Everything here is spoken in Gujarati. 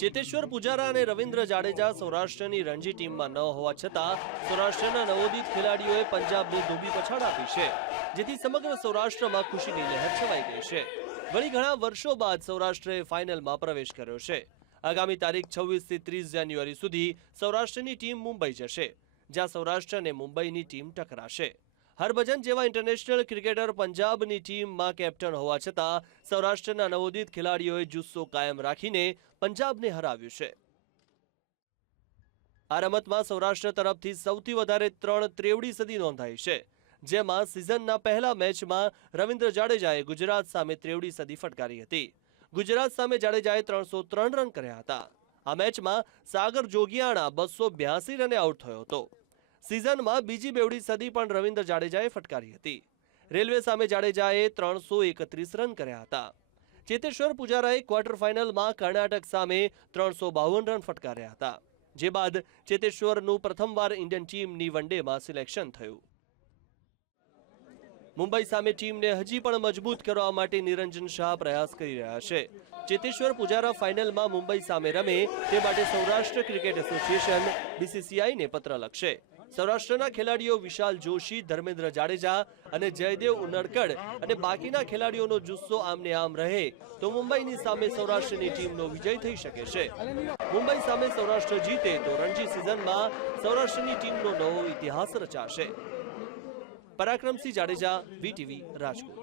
ચેતેશ્વર પુજારા અને રવિન્દ્ર જાડેજા સૌરાષ્ટ્રની રણજી ટીમમાં ન હોવા છતાં સૌરાષ્ટ્રના નવોદિત ખેલાડીઓએ પંજાબને ધોબી પછાડ આપી છે, જેથી સમગ્ર સૌરાષ્ટ્રમાં ખુશીની લહેર છવાઈ ગઈ છે. વળી ઘણા વર્ષો બાદ સૌરાષ્ટ્રએ ફાઇનલમાં પ્રવેશ કર્યો છે. આગામી તારીખ છવ્વીસથી ત્રીસ જાન્યુઆરી સુધી સૌરાષ્ટ્રની ટીમ મુંબઈ જશે, જ્યાં સૌરાષ્ટ્ર અને મુંબઈની ટીમ ટકરાશે. હરભજન જેવા ઇન્ટરનેશનલ ક્રિકેટર પંજાબની ટીમમાં કેપ્ટન હોવા છતાં સૌરાષ્ટ્રના નવોદિત ખેલાડીઓએ જુસ્સો કાયમ રાખીને પંજાબને હરાવ્યું છે. આ રમતમાં સૌરાષ્ટ્ર તરફથી સૌથી વધારે ત્રણ ત્રેવડી સદી નોંધાઈ છે, જેમાં સિઝનના પહેલા મેચમાં રવિન્દ્ર જાડેજાએ ગુજરાત સામે ત્રેવડી સદી ફટકારી હતી. ગુજરાત સામે જાડેજાએ ત્રણસો ત્રણ રન કર્યા હતા. આ મેચમાં સાગર જોગિયાણા બસો બ્યાસી રને આઉટ થયો હતો. સિઝનમાં બીજી બેવડી સદી પણ રવિન્દ્ર જાડેજાએ ફટકારી હતી. રેલવે સામે જાડેજાએ ત્રણસો એકત્રીસ રન કર્યા હતા. ચેતેશ્વર પુજારાએ ક્વાર્ટર ફાઇનલમાં કર્ણાટક સામે ત્રણસો બાવન રન ફટકાર્યા હતા, જે બાદ ચેતેશ્વરનું પ્રથમવાર ઇન્ડિયન ટીમની વન ડેમાં સિલેક્શન થયું. મુંબઈ સામે ટીમને હજી પણ મજબૂત કરવા માટે નિરંજન શાહ પ્રયાસ કરી રહ્યા છે. ચેતેશ્વર પુજારા ફાઇનલમાં મુંબઈ સામે રમે તે માટે સૌરાષ્ટ્ર ક્રિકેટ એસોસિએશન બીસીસીઆઈને પત્ર લખશે. સૌરાષ્ટ્રના ખેલાડીઓ વિશાલ જોશી, ધર્મેન્દ્ર જાડેજા અને જયદેવ ઉનડકડ અને બાકીના ખેલાડીઓનો જુસ્સો આમને આમ રહે, તો મુંબઈની સામે સૌરાષ્ટ્રની ટીમનો વિજય થઈ શકે છે. મુંબઈ સામે સૌરાષ્ટ્ર જીતે, તો રણજી સિઝનમાં સૌરાષ્ટ્રની ટીમનો નવો ઇતિહાસ રચાશે. પરાક્રમસિંહ જાડેજા, વીટીવી રાજકોટ.